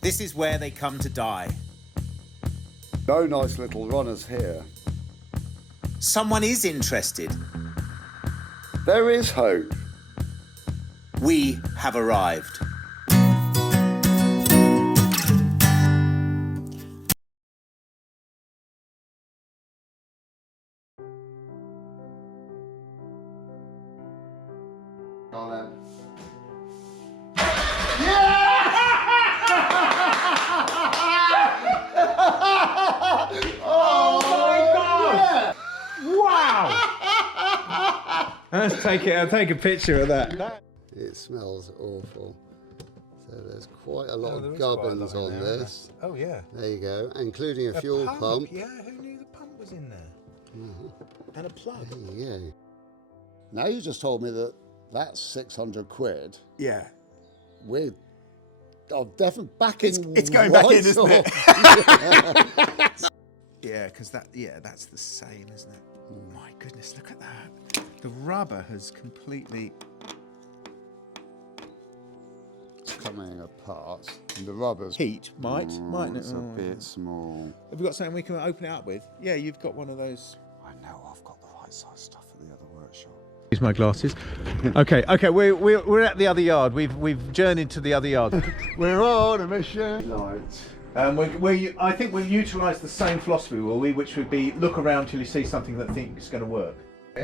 This is where they come to die. No nice little runners here. Someone is interested. There is hope. We have arrived. I'll take a picture of that. It smells awful. So there's quite a lot of gubbins on this. Oh yeah. There you go, including a fuel pump. Yeah, who knew the pump was in there? And a plug. There you go. Now you just told me that that's 600 quid. Yeah. We're definitely back in. It's going back in, right isn't it? off. Yeah, because that's the same, isn't it? My goodness, look at that. The rubber has completely... It's coming apart. And the rubber's... Heat might. It's a bit small. Have we got something we can open it up with? Yeah, you've got one of those. I know I've got the right size stuff at the other workshop. Use my glasses. Okay, we're at the other yard. We've journeyed to the other yard. We're on a mission. Right. I think we'll utilise the same philosophy, will we? Which would be look around till you see something that thinks it's going to work.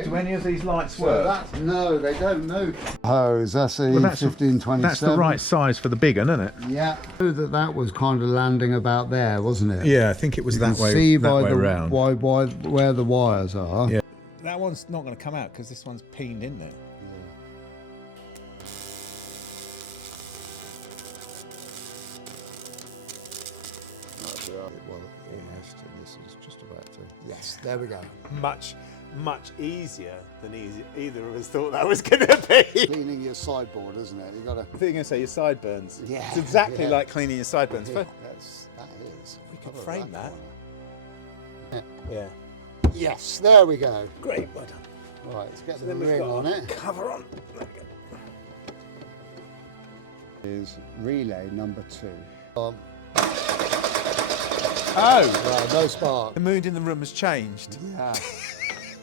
Do any of these lights work? No, they don't know. Hose, that's a 1527. That's the right size for the big one, isn't it? Yeah. That was kind of landing about there, wasn't it? Yeah, I think it was that way. See by way round. where the wires are. Yeah. That one's not going to come out because this one's peened in there. Well, almost, and this is just about to. Yes, there we go. Much easier than either of us thought that was going to be. Cleaning your sideboard, isn't it? You got to. I think you're going to say your sideburns. Yeah, It's exactly yeah. like cleaning your sideburns. Yeah, But that is. we could Cover frame that. corner. Yeah. Yes, there we go. Great, well done. Right, let's get So the then we've ring got on our it. cover on. There we go. Is relay number 2. Oh! Right, no spark. The mood in the room has changed. Yeah.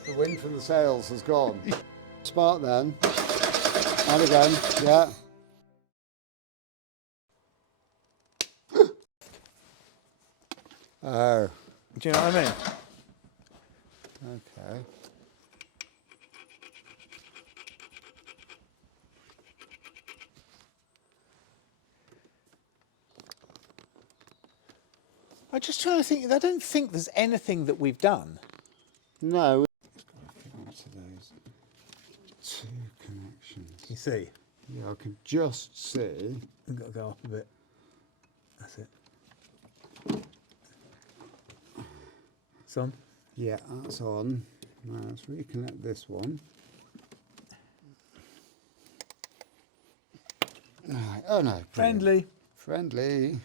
The wind from the sails has gone. Spark then. And again, yeah. Oh, Do you know what I mean? okay. I'm just trying to think. I don't think there's anything that we've done. No. To those 2 connections. You see? Yeah, I can just see. We've got to go up a bit. That's it. It's on. Yeah, that's on. Now let's reconnect this one. Right. Oh no. brilliant. Friendly. Friendly.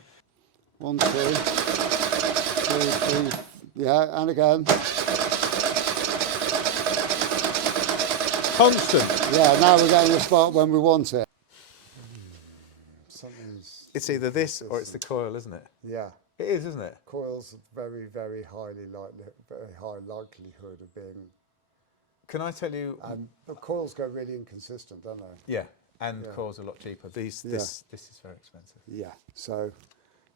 1, 2, 3, 3. Yeah, and again. Constant. Yeah, now we're getting the spot when we want it. Something's. It's either this or it's the coil, isn't it? Yeah. It is, isn't it? Coils very, very very high likelihood of being. Can I tell you? The coils go really inconsistent, don't they? Yeah, and coils are a lot cheaper. This is very expensive. Yeah. So,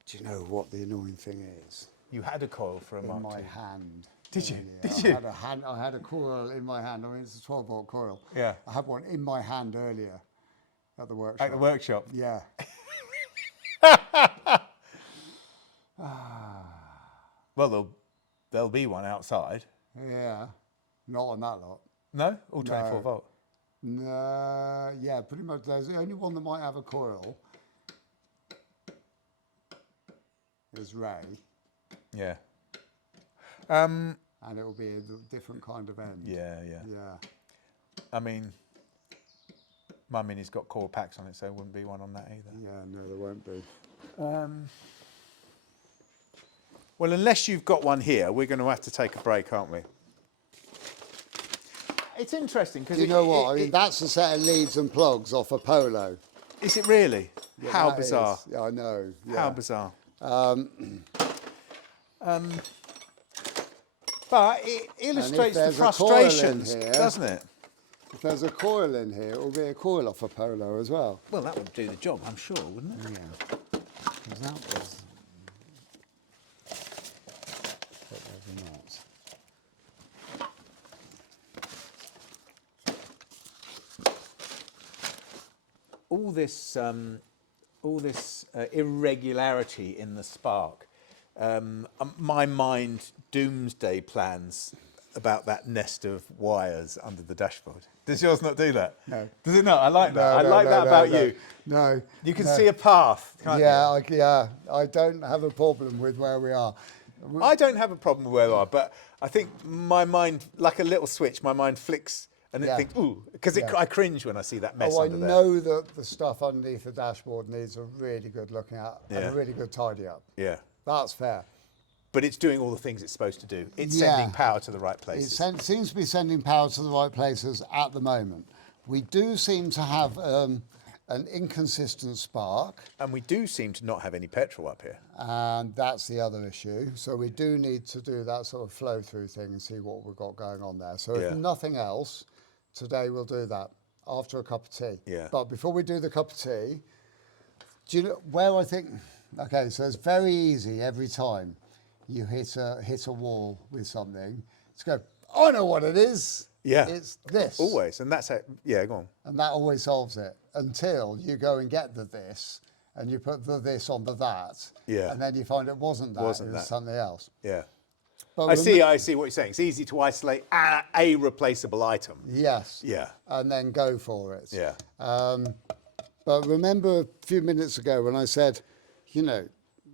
do you know what the annoying thing is? You had a coil for a In Mark my II. hand. Did you? earlier. Did you? I had a coil in my hand. I mean, it's a 12-volt coil. Yeah. I had one in my hand earlier at the workshop. At the workshop. Yeah. Well, there'll be one outside. Yeah. Not on that lot. No, all 24 No. volt. No. Yeah, pretty much. There's the only one that might have a coil. Is Ray. Yeah. And it will be a different kind of end. Yeah. Yeah. I mean, my Mini's got coil packs on it, so there wouldn't be one on that either. Yeah, no, there won't be. Well, unless you've got one here, we're going to have to take a break, aren't we? It's interesting because Do you know what? I mean, that's a set of leads and plugs off a Polo. Is it really? Yeah, How that bizarre. is. Yeah, I know. Yeah. How bizarre. But it illustrates the there's a coil in Frustrations, here- doesn't it? If there's a coil in here, it will be a coil off a polo as well. Well, that would do the job, I'm sure, wouldn't it? Yeah. 'Cause that was... Put those in that. All this irregularity in the spark, my mind doomsday plans about that nest of wires under the dashboard. Does yours not do that? No. Does it not? I like that. No, I no, like no, that no, about no. you. No. You can no. see a path, can't Yeah, you? I don't have a problem with where we are. I don't have a problem with where they are, but I think my mind, like a little switch, my mind flicks and it Yeah. thinks, ooh, because Yeah. I cringe when I see that mess Oh, I under there. know that the stuff underneath the dashboard needs a really good looking at and Yeah. a really good tidy up. Yeah. That's fair. But it's doing all the things it's supposed to do. It's Yeah. sending power to the right It places. seems to be sending power to the right places at the moment. We do seem to have an inconsistent spark, And we do seem to not have any petrol up here. and that's the other issue. So we do need to do that sort of flow through thing and see what we've got going on there. So Yeah. if nothing else, today we'll do that after a cup of tea. Yeah. But before we do the cup of tea, do you know where I think? Okay, so it's very easy every time you hit a wall with something to go, I know what it is. Yeah. It's this. Always. And that's it. Yeah, go on. And that always solves it until you go and get the this and you put the this on the that. Yeah. And then you find it wasn't that, Wasn't it was that. something else. Yeah. But I see what you're saying. It's easy to isolate a replaceable item. Yes. Yeah. And then go for it. Yeah. But remember a few minutes ago when I said, you know,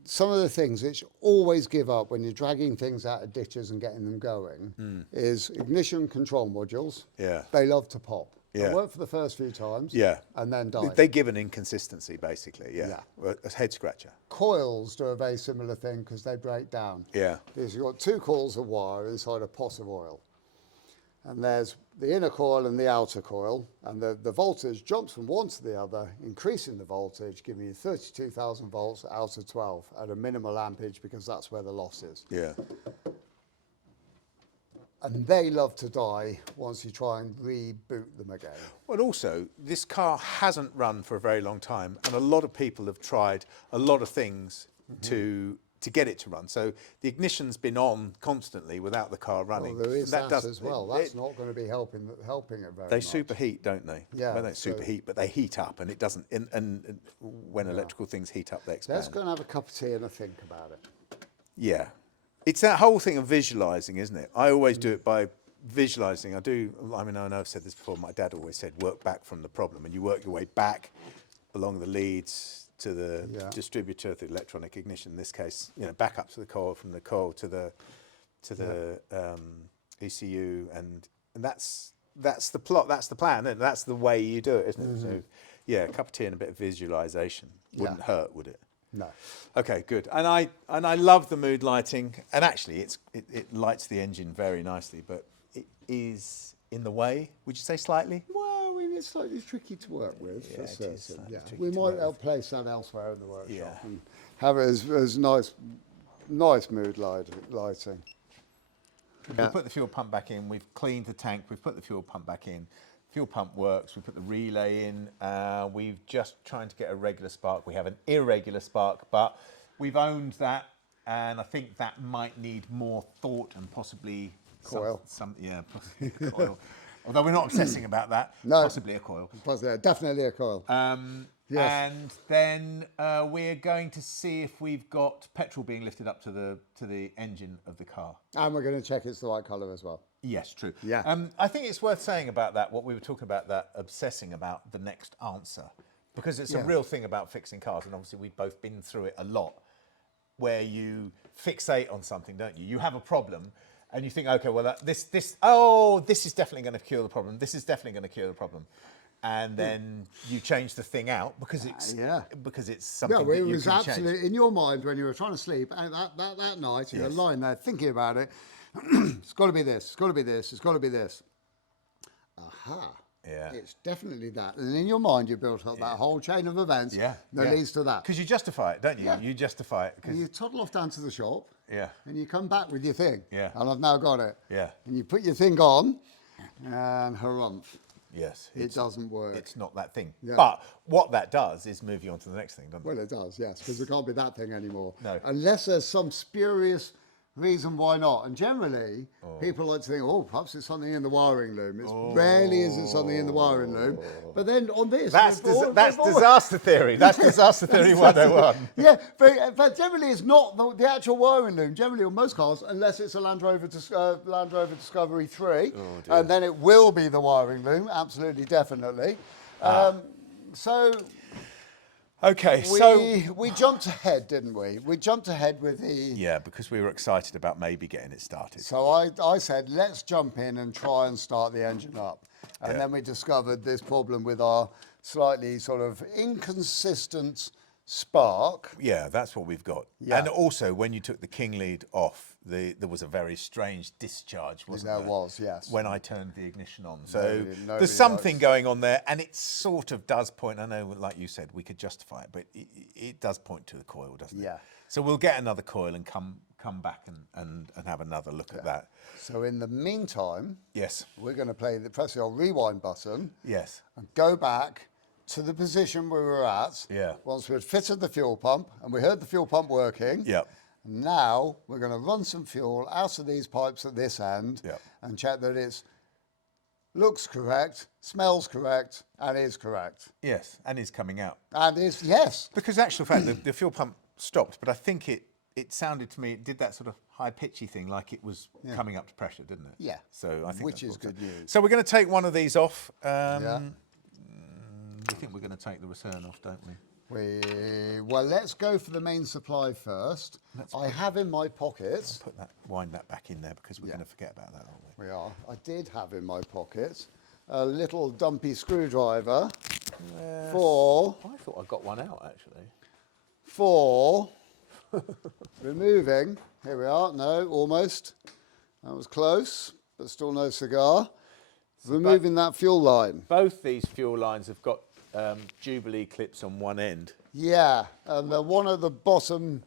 some of the things which always give up when you're dragging things out of ditches and getting them going is ignition control modules. Yeah. They love to pop. Yeah. They work for the first few times. Yeah. And then die. They give an inconsistency, basically. Yeah. A head scratcher. Coils do a very similar thing because they break down. Yeah. Because you've got two coils of wire inside a pot of oil. And there's the inner coil and the outer coil, and the voltage jumps from one to the other, increasing the voltage, giving you 32,000 volts out of 12 at a minimal ampage because that's where the loss is. Yeah. And they love to die once you try and reboot them again. Well, also, this car hasn't run for a very long time, and a lot of people have tried a lot of things to get it to run. So the ignition's been on constantly without the car running. Well, there is that doesn't- as well. That's not going to be helping it very They much. superheat, don't they? Yeah, Well, they don't so- superheat, but they heat up, and it doesn't. And when electrical things heat up, they expand. Let's go and have a cup of tea and a think about it. Yeah. It's that whole thing of visualising, isn't it? I always do it by visualising. I know I've said this before. My dad always said, work back from the problem. And you work your way back along the leads to the distributor, the electronic ignition, in this case, back up to the coil, from the coil to the ECU. And that's the plot, that's the plan, and that's the way you do it, isn't it? So, yeah, a cup of tea and a bit of visualisation wouldn't hurt, would it? No. Okay, good. And I love the mood lighting, and actually it lights the engine very nicely, but it is in the way. Would you say slightly? Well, I mean, it's slightly tricky to work with. Yeah, for it is certain. slightly Yeah. tricky We to might work place that elsewhere in the workshop Yeah. and have it as nice mood lighting. We put the fuel pump back in. We've cleaned the tank. We've put the fuel pump back in. Fuel pump works. We put the relay in. We've just trying to get a regular spark. We have an irregular spark, but we've owned that, and I think that might need more thought and possibly Coil. Possibly a coil. Although we're not obsessing about that. No. Possibly a coil. Definitely a coil. Yes. And then we're going to see if we've got petrol being lifted up to the engine of the car. And we're going to check it's the right colour as well. Yes, true. Yeah. I think it's worth saying about that, what we were talking about, that obsessing about the next answer, because it's a real thing about fixing cars, and obviously we've both been through it a lot, where you fixate on something, don't you? You have a problem, and you think, okay, well, this is definitely going to cure the problem. This is definitely going to cure the problem. And then you change the thing out because it's something that it you was can absolutely change. in your mind when you were trying to sleep that night. You were lying there thinking about it. It's got to be this. It's got to be this. It's got to be this. Aha! Yeah. It's definitely that. And in your mind, you built up that whole chain of events that leads to that. Because you justify it, don't you? Yeah. You justify it. And you toddle off down to the shop. Yeah. And you come back with your thing. Yeah. And I've now got it. Yeah. And you put your thing on, and harumph. Yes. It doesn't work. It's not that thing. Yeah. But what that does is move you on to the next thing, doesn't it? Well, it does, yes, because it can't be that thing anymore. No. Unless there's some spurious reason why not. And generally, people like to think, oh, perhaps it's something in the wiring loom. It's rarely is it something in the wiring loom. But then on this... That's disaster theory. That's disaster theory 101. Yeah, but generally it's not the actual wiring loom. Generally on most cars, unless it's a Land Rover Discovery 3, and then it will be the wiring loom, absolutely, definitely. So... Okay, we jumped ahead, didn't we? We jumped ahead with the... Yeah, because we were excited about maybe getting it started. So I said, let's jump in and try and start the engine up. And then we discovered this problem with our slightly sort of inconsistent spark. Yeah, that's what we've got. Yeah. And also, when you took the King lead off, there was a very strange discharge, wasn't there? There was, yes. When I turned the ignition on. So Nobody there's something likes- going on there, and it sort of does point, I know, like you said, we could justify it, but it does point to the coil, doesn't it? Yeah. So we'll get another coil and come back and have another look at that. So in the meantime, Yes. we're going to press the old rewind button Yes. and go back to the position we were at. Yeah. Once we'd fitted the fuel pump and we heard the fuel pump working. Yep. Now we're going to run some fuel out of these pipes at this end and check that it looks correct, smells correct, and is correct. Yes, and is coming out. And is, yes. Because actual fact, the fuel pump stopped, but I think it sounded to me, it did that sort of high pitchy thing, like it was coming up to pressure, didn't it? Yeah. So I think Which that's is what's good up. news. So we're going to take one of these off. Yeah. I think we're going to take the return off, don't we? Well, let's go for the main supply first. I have in my pocket. Wind that back in there because we're going to forget about that, aren't we? We are. I did have in my pocket a little dumpy screwdriver for I thought I got one out actually. removing. Here we are. No, almost. That was close, but still no cigar. Removing that fuel line. Both these fuel lines have got Jubilee clips on one end. Yeah, and the one at the bottom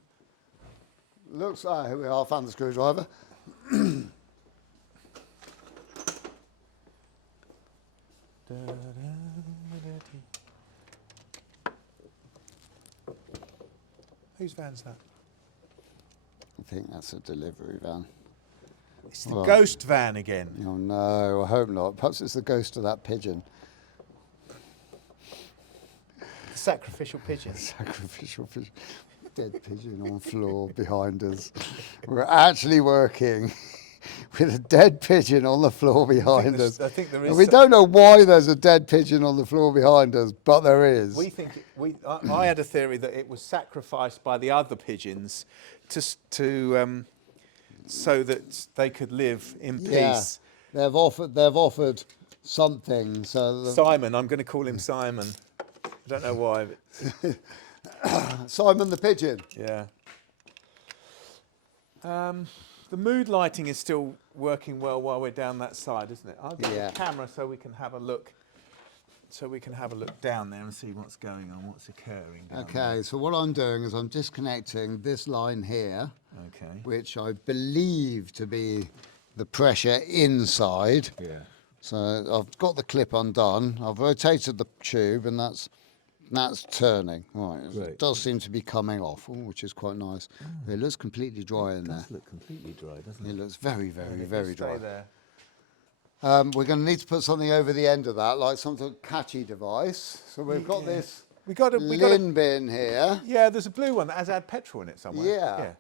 looks. Here we are. Found the screwdriver. Whose van's that? I think that's a delivery van. It's the ghost van again. Oh no, I hope not. Perhaps it's the ghost of that pigeon. The sacrificial pigeon. Sacrificial pigeon. Dead pigeon on the floor behind us. We're actually working with a dead pigeon on the floor behind us. I think there is. And we don't know why there's a dead pigeon on the floor behind us, but there is. We think I had a theory that it was sacrificed by the other pigeons to so that they could live in peace. They've offered something. So Simon, I'm going to call him Simon. I don't know why, but Simon the pigeon. yeah. The mood lighting is still working well while we're down that side, isn't it? I'll get the camera so we can have a look. So we can have a look down there and see what's going on, what's occurring. Down Okay, so what I'm doing is I'm disconnecting this line here, there. Okay. which I believe to be the pressure inside. Yeah. So I've got the clip undone. I've rotated the tube, and that's turning. Right, Great. it does seem to be coming off, which is quite nice. It looks completely dry in there. It does look completely dry, doesn't it? It looks very, very, very dry. Stay there. We're going to need to put something over the end of that, like some sort of catchy device. So we've got this We got a lin bin here. Yeah, there's a blue one that has had petrol in it somewhere. Yeah. Yeah.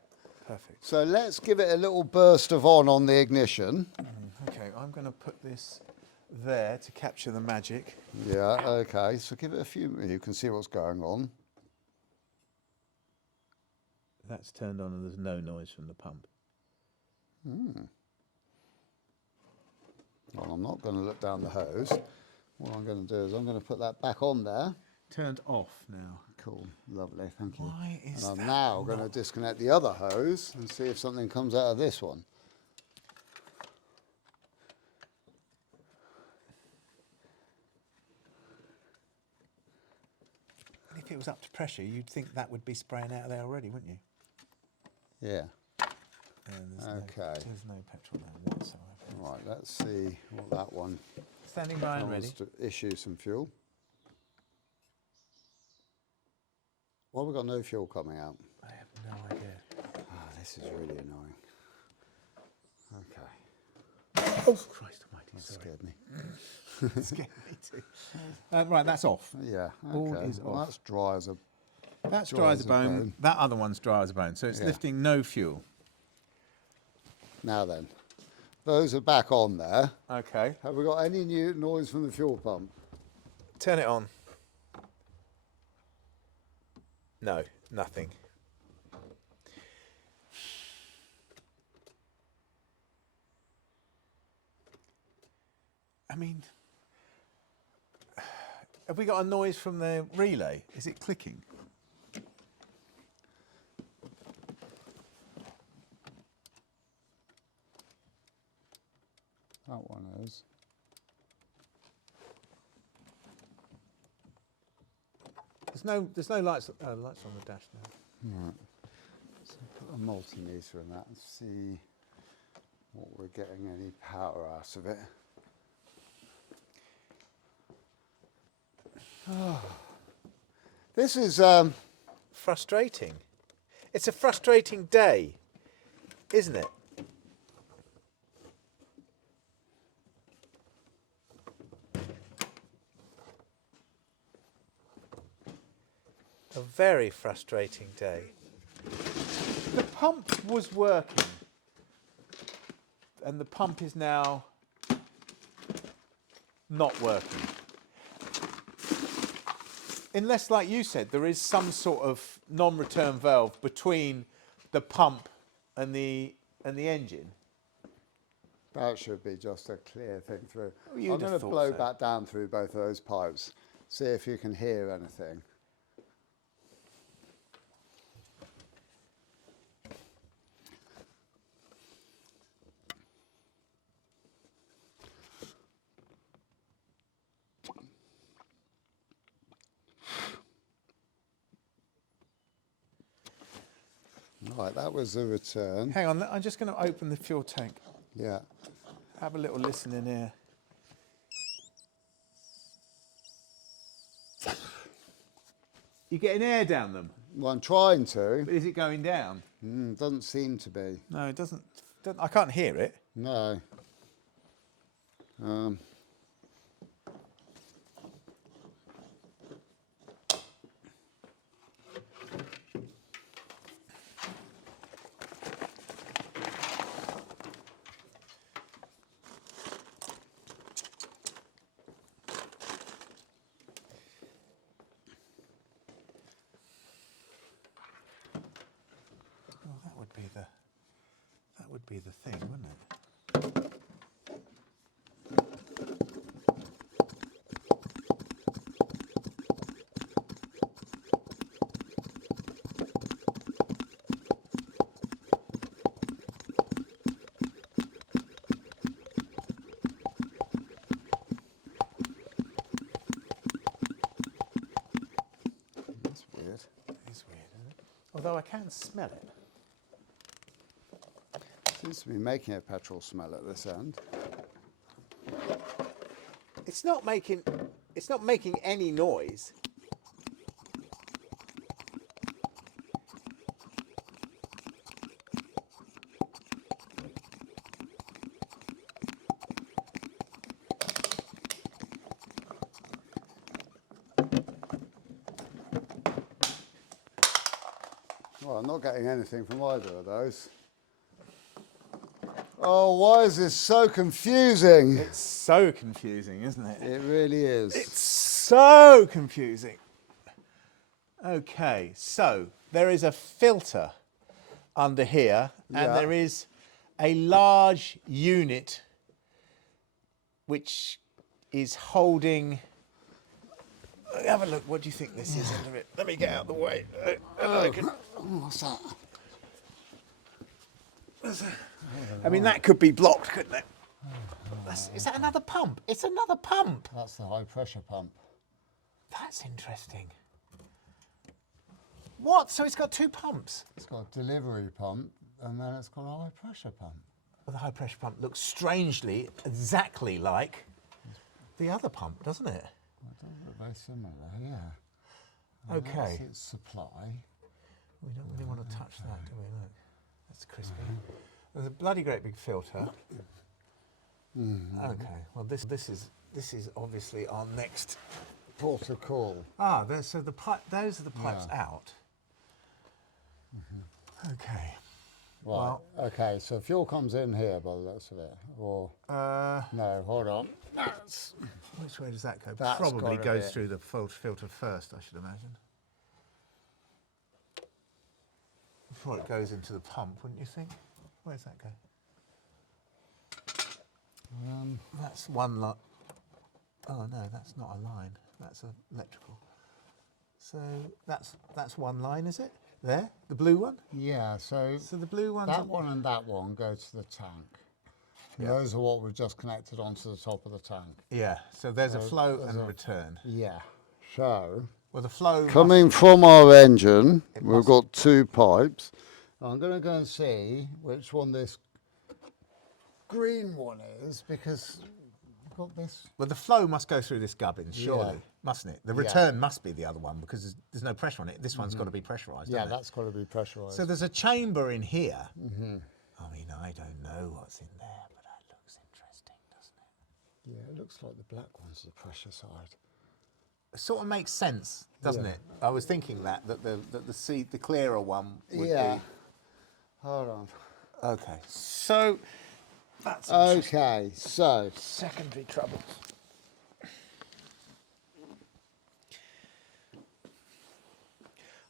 Perfect. So let's give it a little burst of on the ignition. Okay, I'm going to put this there to capture the magic. Yeah, okay. So give it a few, you can see what's going on. That's turned on and there's no noise from the pump. Well, I'm not going to look down the hose. What I'm going to do is I'm going to put that back on there. Turned off now. Cool, lovely, thank you. Why is And I'm that now going to disconnect the other hose and see if something comes out of this one. if it was up to pressure, you'd think that would be spraying out of there already, wouldn't you? Yeah. There's Okay. there's no petrol there whatsoever. Right, let's see what that one Standing by and ready. wants to issue some fuel. Well, we've got no fuel coming out. I have no idea. Ah, this is really annoying. Okay. Oh, Christ almighty, That sorry. scared me. It scared me too. Right, that's off. Yeah, All okay. is Well, off. that's dry as a... That's Dry dry as as a a bone. bone. That other one's dry as a bone. So it's Yeah. lifting no fuel. Now then, those are back on there. Okay. Have we got any new noise from the fuel pump? Turn it on. No, nothing. I mean, have we got a noise from the relay? Is it clicking? That one is. There's no lights. Oh, lights on the dash now. Right. So put a multimeter in that and see what we're getting any power out of it. This is Frustrating. It's a frustrating day, isn't it? A very frustrating day. The pump was working, and the pump is now not working. Unless, like you said, there is some sort of non-return valve between the pump and the engine. that should be just a clear thing through. You'd I'm going to have thought blow so. back down through both of those pipes. See if you can hear anything. Right, that was the return. Hang on, I'm just going to open the fuel tank. Yeah. Have a little listen in here. You getting air down them? Well, I'm trying to. But is it going down? Doesn't seem to be. No, it doesn't. I can't hear it. No. Well, that would be the thing, wouldn't it? That's weird. It is weird, isn't it? Although I can smell it. Seems to be making a petrol smell at this end. It's not making any noise. Well, I'm not getting anything from either of those. Oh, why is this so confusing? It's so confusing, isn't it? It really is. It's so confusing. Okay, so there is a filter under here, and Yeah. there is a large unit which is holding. Have a look. What do you think this is under it? Let me get out of the way. What's that? I mean, that could be blocked, couldn't it? Is that another pump? It's another pump. That's the high pressure pump. That's interesting. What? So it's got two pumps? It's got a delivery pump and then it's got a high pressure pump. Well, the high pressure pump looks strangely exactly like the other pump, doesn't it? It does look very similar, yeah. And Okay. that's its supply. We don't really want to touch that, do we? Look, that's crispy. There's a bloody great big filter. Okay. Well, this is obviously our next. Protocol. Ah, so the pipe. Those are the pipes out. Okay. Right. Well- Okay. So fuel comes in here by the looks of it, or no? Hold on. That's Which way does that go? That's Probably gotta goes be- through the filter first, I should imagine. Before it goes into the pump, wouldn't you think? Where does that go? That's one line. Oh no, that's not a line. That's electrical. So that's one line, is it? There, the blue one. yeah. So So the blue one's that one and that one go to the tank. And those are what we've just connected onto the top of the tank. Yeah. So there's a flow there's and a a- return. Yeah. So Well, the flow coming from our engine, It we've must- got two pipes. I'm going to go and see which one this green one is because we've got this. Well, the flow must go through this gubbin, surely, Yeah. mustn't it? The return must be the other one because there's no pressure on it. This one's got to be pressurised. Yeah, doesn't it? that's got to be pressurised. So there's a chamber in here. I mean, I don't know what's in there, but that looks interesting, doesn't it? yeah, it looks like the black one's the pressure side. It sort of makes sense, doesn't Yeah. it? I was thinking that the clearer one would Yeah. be. Hold on. Okay. So that's Okay, so secondary troubles.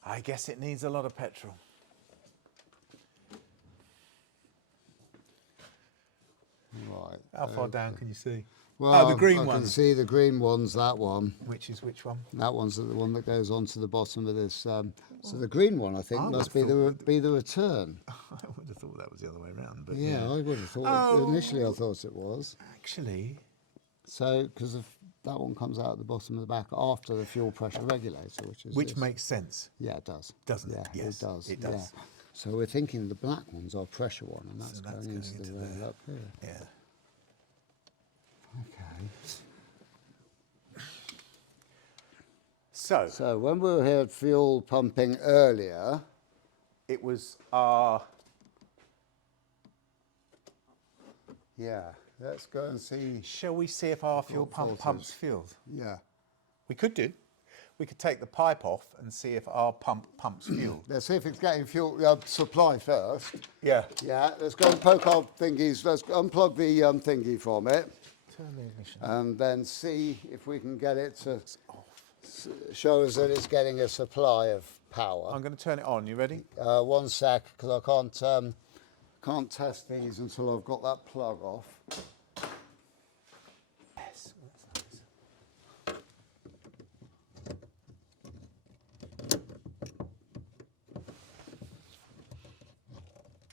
I guess it needs a lot of petrol. right. How far down can you see? Well, the green I one. can see the green one's that one. Which is which one? That one's the one that goes onto the bottom of this. So the green one, I think, I must would've be the return. I would have thought that was the other way around, but Yeah, I would have thought. Oh. Initially, I thought it was. actually, So, because that one comes out at the bottom of the back after the fuel pressure regulator, which this. makes sense. Yeah, it does. Doesn't it? Yeah, Yes, it does. it does. Yeah. So we're thinking the black one's our pressure one, and that's, So that's going going into into the rail there. up here. Yeah. Okay. So when we were here at fuel pumping earlier, It was our. yeah, let's go and see. Shall we see if our fuel pump voltage. pumps fuel? Yeah. We could do. We could take the pipe off and see if our pump pumps fuel. Let's see if it's getting fuel supply first. Yeah. Yeah, let's go and poke our thingies. Let's unplug the thingy from it Turn the ignition. and then see if we can get it to show us that it's getting a supply of power. I'm going to turn it on. You ready? 1 sec, because I can't test these until I've got that plug off. Yes.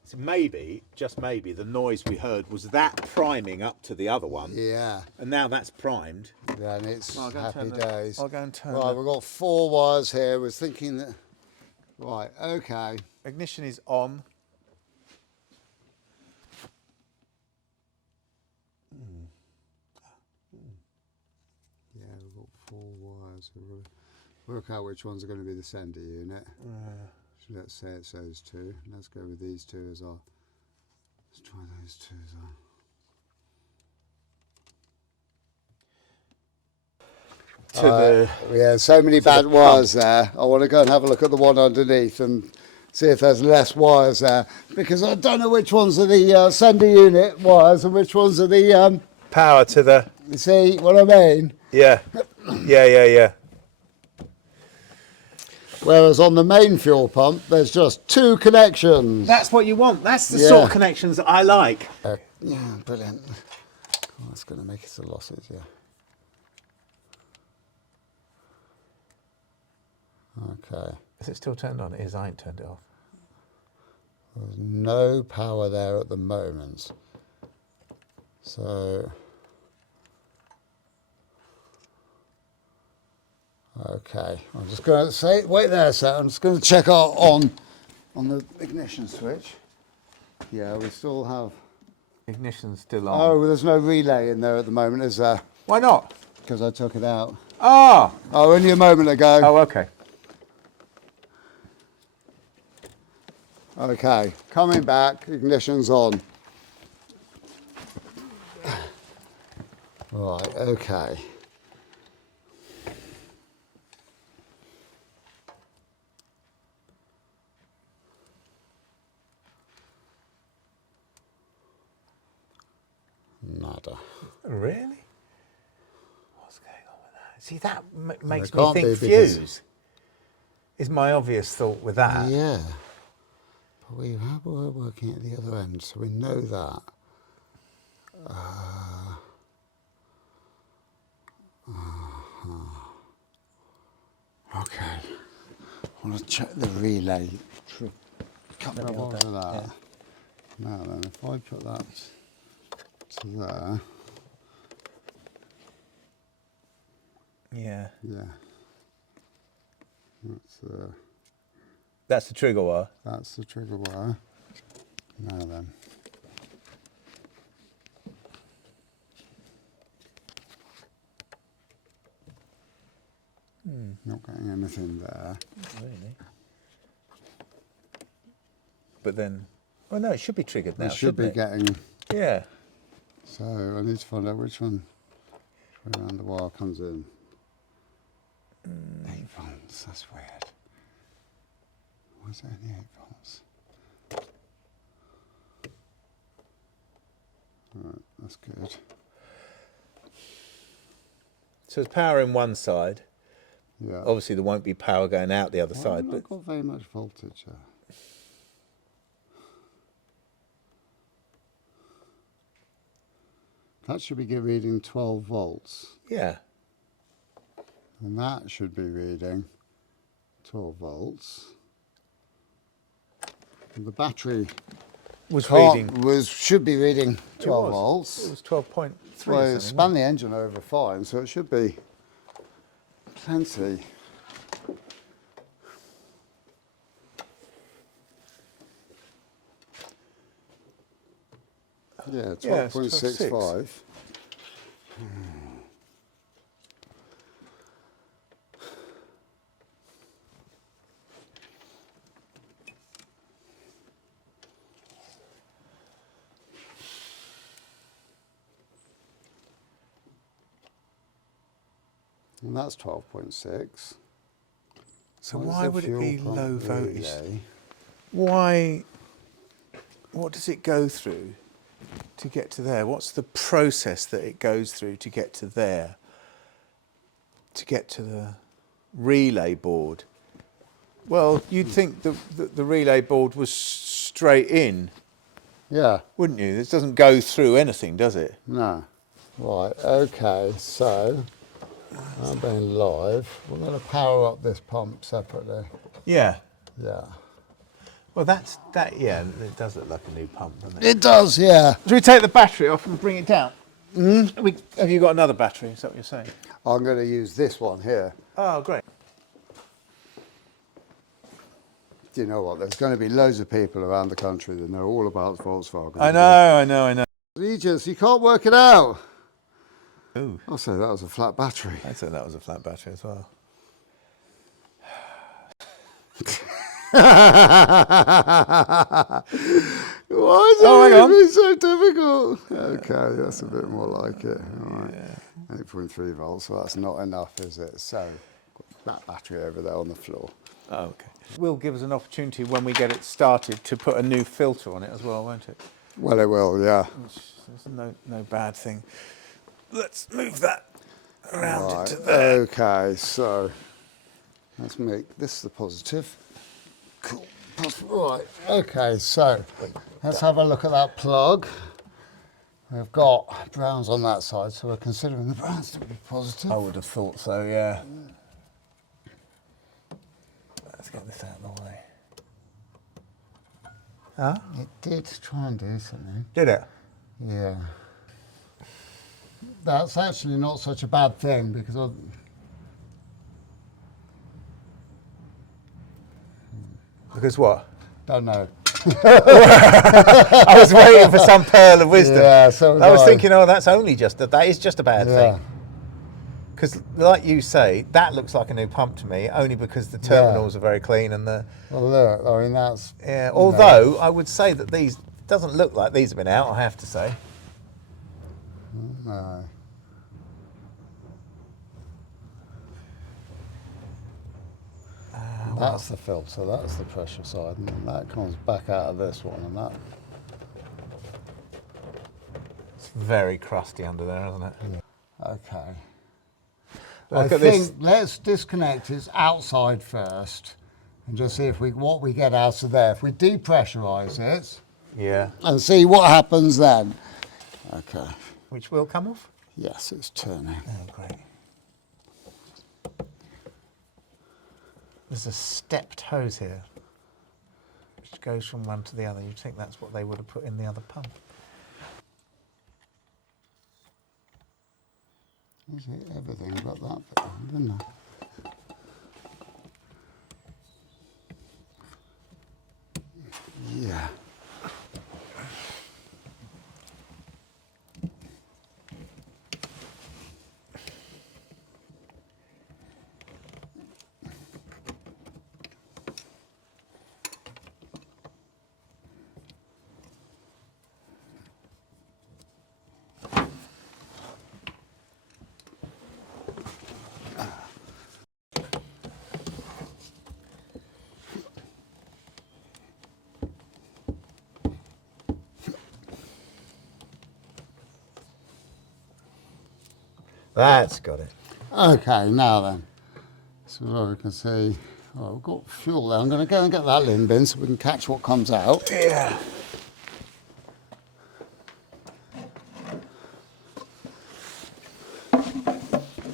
So maybe, just maybe, the noise we heard was that priming up to the other one, Yeah, and now that's primed. then it's I'll go and happy turn days. I'll go and turn Right, the we've got 4 wires here. We're thinking that. Right, okay. ignition is on. Yeah, we've got 4 wires. We'll work out which ones are going to be the sender unit. So let's say it's those 2. Let's go with these 2 as our. Let's try those 2 as our. Yeah, so many bad wires there. I want to go and have a look at the one underneath and see if there's less wires there, because I don't know which ones are the sender unit wires and which ones are the. Power to the. You see what I mean? Yeah. Yeah. Whereas on the main fuel pump, there's just 2 connections. That's what you want. That's the Yeah. sort of connections that I like. Yeah, brilliant. Oh, that's going to make us the losses, yeah. Okay. Is it still turned on? It is. I ain't turned it off. There's no power there at the moment. So Okay, I'm just going to say, wait there a sec, I'm just going to check out on the ignition switch. Yeah, we still have... Ignition's still on. Oh, there's no relay in there at the moment, is there? Why not? Because I took it out. Ah! Oh, only a moment ago. Oh, okay. Okay, coming back, ignition's on. Right, okay. Nada. Really? What's going on with that? See, that makes me can't think be because- fuse is my obvious thought with that. Yeah. But we're working at the other end, so we know that. Okay. I want to check the relay. Couple of volts of that. Yeah. Now then, if I put that to there. Yeah. Yeah. That's the trigger wire. That's the trigger wire. Now then. Not getting anything there. Really? But then, well, no, it should be triggered now. It should be shouldn't it? getting. Yeah. So I need to find out which one around the wire comes in. 8 volts. That's weird. Why is it only 8 volts? Right, that's good. So there's power in one side. Yeah. Obviously, there won't be power going out the other Why side. haven't I But got very much voltage there. That should be reading 12 volts. yeah, And that should be reading 12 volts. And the battery should be reading 12 volts. It was 12.3. Well, or it something, spun the engine over fine, so it should be plenty. Yeah, Yeah, it's 12.65. And that's 12.6. So why would it be low voltage? Relay? Why? What does it go through to get to there? What's the process that it goes through to get to there? To get to the relay board? Well, you'd think the relay board was straight in, Yeah, wouldn't you? This doesn't go through anything, does it? no. Right, okay, so I'm being live. We're going to power up this pump separately. Yeah. Yeah. Well, yeah, it does look like a new pump, doesn't it? It does, yeah. Do we take the battery off and bring it down? Have you got another battery? Is that what you're saying? I'm going to use this one here. Oh, great. Do you know what? There's going to be loads of people around the country that know all about Volkswagen. I know. Regis, you can't work it out. Ooh, I'll say that was a flat battery. I'd say that was a flat battery as well. Why is everything so difficult? Okay, that's a bit more like it. All right. Yeah. 8.3 volts, so that's not enough, is it? So, that battery over there on the floor. Oh, okay. Will give us an opportunity when we get it started to put a new filter on it as well, won't it? Well, it will, yeah. It's no bad thing. Let's move that around Right, into there. okay, so let's make this the positive. Cool. Right, okay, so let's have a look at that plug. We've got browns on that side, so we're considering the browns to be positive. I would have thought so, yeah. Let's get this out of the way. Huh? It did try and do something. Did it? Yeah. That's actually not such a bad thing because Because what? Don't know. I was waiting for some pearl of wisdom. Yeah, so was I was I. thinking, oh, that's only just that is just a bad Yeah. thing. Because, like you say, that looks like a new pump to me, only because the terminals are very clean and the. Well, look, I mean, that's. Yeah. you Although know, I would say that these doesn't look like these have been out. I have to say. no. That's the filter, that's the pressure side, and then that comes back out of this one, and that. It's very crusty under there, isn't it? Okay. Look I at think this. let's disconnect its outside first, and just see if what we get out of there. If we depressurize it, Yeah. and see what happens then. Okay. Which will come off? Yes, it's turning. Oh, great. There's a stepped hose here, which goes from one to the other. You'd think that's what they would have put in the other pump. Is it everything but that bit, didn't I? Yeah. That's got it. Okay, now then. So we can see, oh, we've got fuel there. I'm going to go and get that lin bin so we can catch what comes out. Yeah.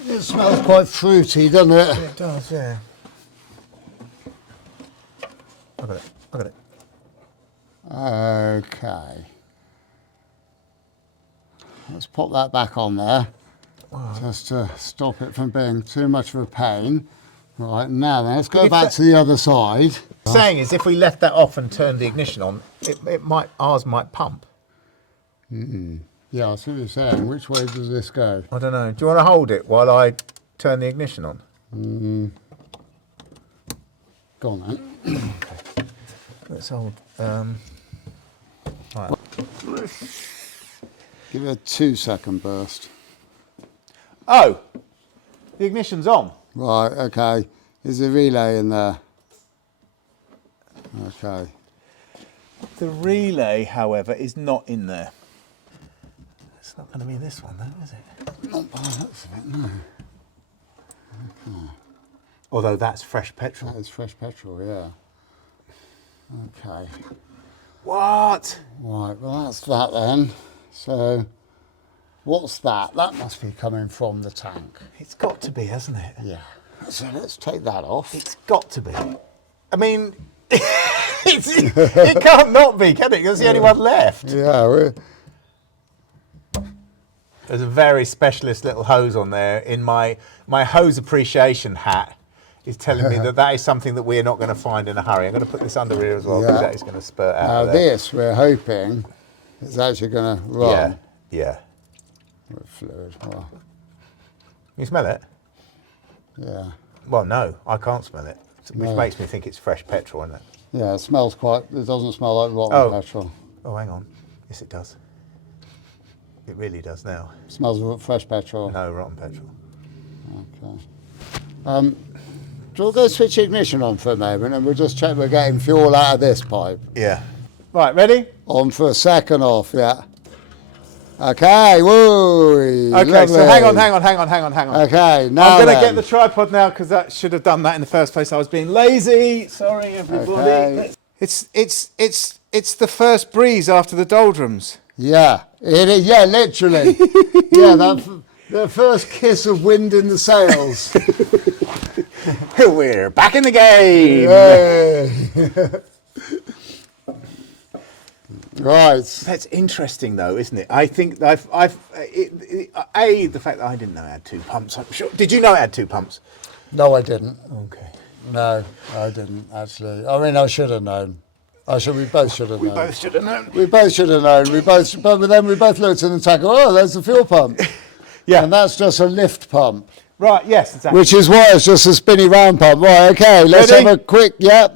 It smells quite fruity, doesn't it? It does, yeah. Look at it. Look at it. Okay. Let's pop that back on there, just to stop it from being too much of a pain. Right, now then, let's go back to the other side. Saying is, if we left that off and turned the ignition on, ours might pump. Yeah, I see what you're saying. Which way does this go? I don't know. Do you want to hold it while I turn the ignition on? Go on then. Let's hold. Right. Give it a 2-second burst. Oh, the ignition's on. Right, okay. Is the relay in there? Okay. The relay, however, is not in there. It's not going to be this one, though, is it? Not by the looks of it, no. Although that's fresh petrol. That is fresh petrol, yeah. Okay. What? Right, well that's that then. So, what's that? That must be coming from the tank. It's got to be, hasn't it? Yeah. So let's take that off. It's got to be. I mean, it can't not be, can it? There's the only one left. Yeah, There's a very specialist little hose on there. In my hose appreciation hat is telling me that is something that we're not going to find in a hurry. I'm going to put this under here as well because Yeah. that is going to spurt out now of there. this we're hoping is actually going to run Yeah. with fluid. Well, You smell it? yeah. Well, no, I can't smell it, which No. makes me think it's fresh petrol, isn't it? Yeah, it smells quite, it doesn't smell like rotten Oh. petrol. Oh, hang on. Yes, it does. It really does now. It smells of fresh petrol. No, rotten petrol. Okay. Do you want to go switch ignition on for a moment and we'll just check we're getting fuel out of this pipe? Yeah. Right, ready? On for a second off, yeah. Okay, woo. Okay, so hang on. Okay, now I'm going to then. get the tripod now because that should have done that in the first place. I was being lazy. Sorry, everybody. Okay. It's the first breeze after the doldrums. Yeah, it is, yeah, literally. Yeah, the first kiss of wind in the sails. We're back in the game. Yay. Right. That's interesting, though, isn't it? I think the fact that I didn't know it had two pumps. I'm sure. Did you know it had two pumps? No, I didn't. Okay. No, I didn't actually. I mean, I should have known. We both should have known. We both should have known. We both should have known. But then we both looked in the tank. Oh, there's the fuel pump. Yeah. And that's just a lift pump, Right, yes, exactly. which is why it's just a spinny round pump. Right, okay, let's Ready? have a quick, yep.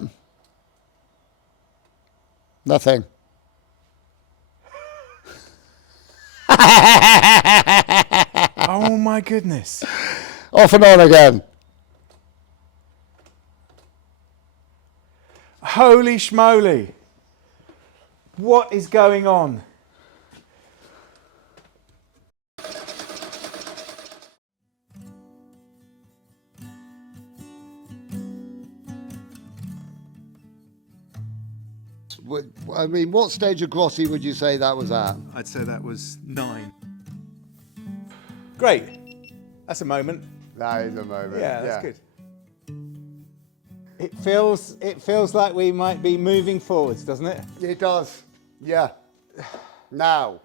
Nothing. Oh my goodness. Off and on again. Holy schmoly. What is going on? I mean, what stage of grotty would you say that was at? I'd say that was 9. Great. That's a moment. That is a moment. Yeah, that's good. It feels like we might be moving forwards, doesn't it? It does. Yeah. Now.